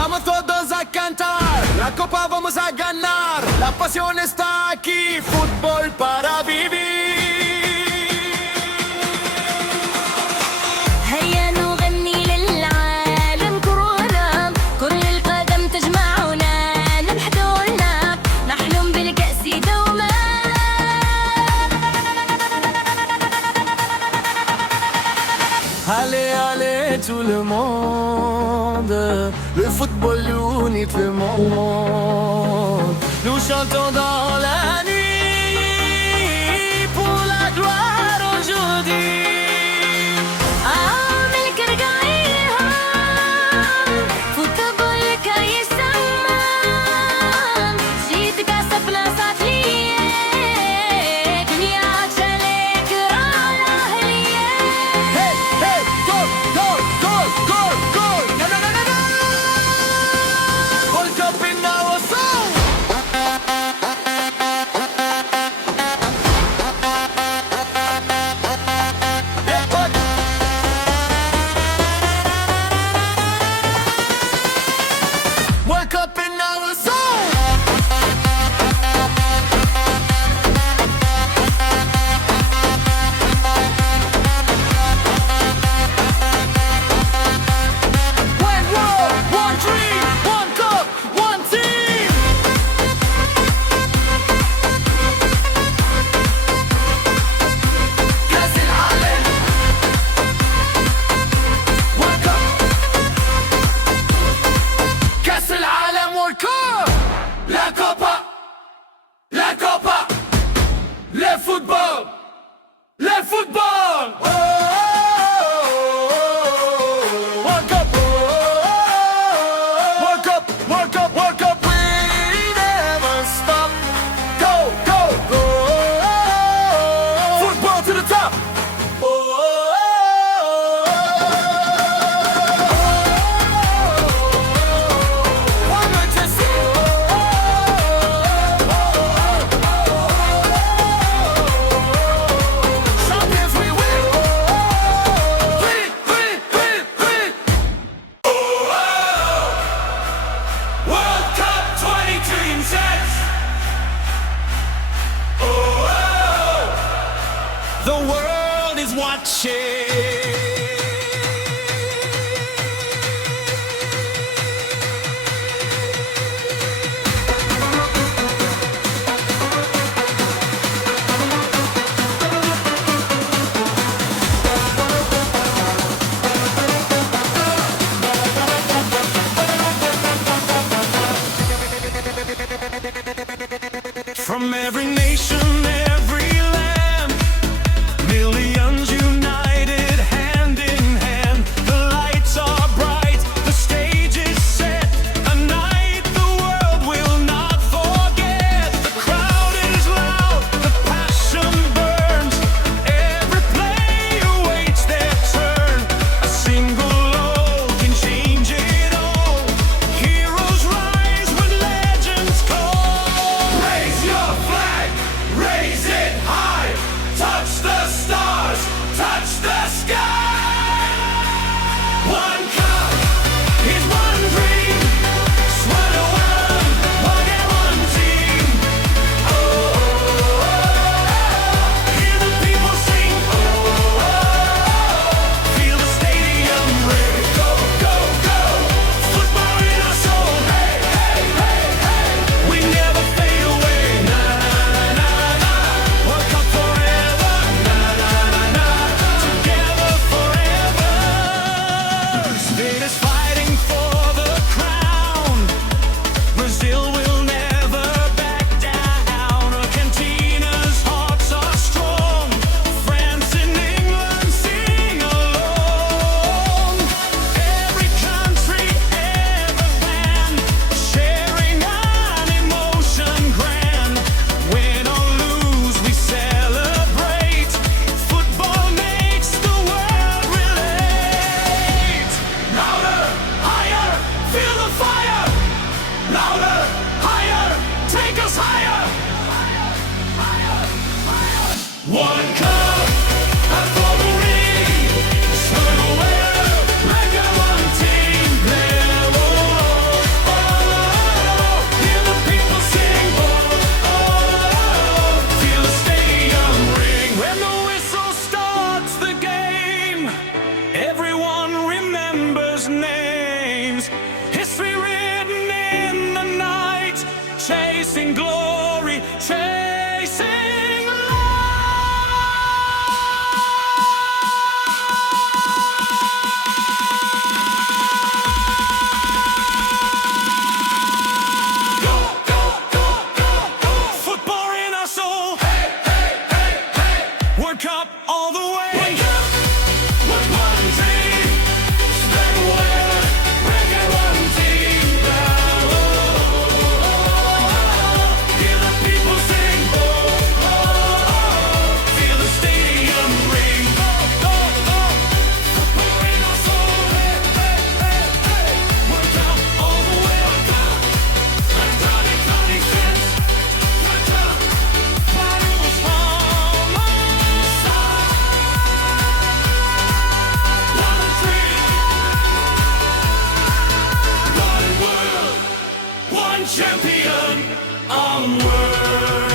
Vamos todos a cantar, la copa vamos a ganar. La pasión está aquí, fútbol para vivir. هيا نغني للعالم كرونا، كرة القدم تجمعنا، نمحدونا، نحلم بالكأس دوما. Allez, allez tout le monde, le football unit le monde. Nous chantons dans la nuit pour la gloire aujourd'hui. From every nation, every land, millions united hand in hand. The lights are bright, the stage is set, a night the world will not forget. The crowd is loud, the passion burns, every player waits their turn. A single goal can change it all. Heroes rise when legends call. Raise your flag, raise it high, touch the stars, touch the sky. One cup is one dream, sweat a world, one and one team. Oh, oh, oh, hear the people sing. Oh, oh, oh, feel the stadium ring. Go, go, go, football in our soul. Hey, hey, hey, hey, we never fade away. Na, na, na, na, World Cup forever. Na, na, na, na, together forever. Spain is fighting for the crown. Brazil will never back down. Argentina's hearts are strong. France and England sing along. Every country, every land, sharing an emotion grand. Win or lose, we celebrate. Football makes the world relate. Louder, higher, feel the fire. Louder, higher, take us higher. One cup, a global ring. Swim away like a one team. Play, oh, oh, champion onward.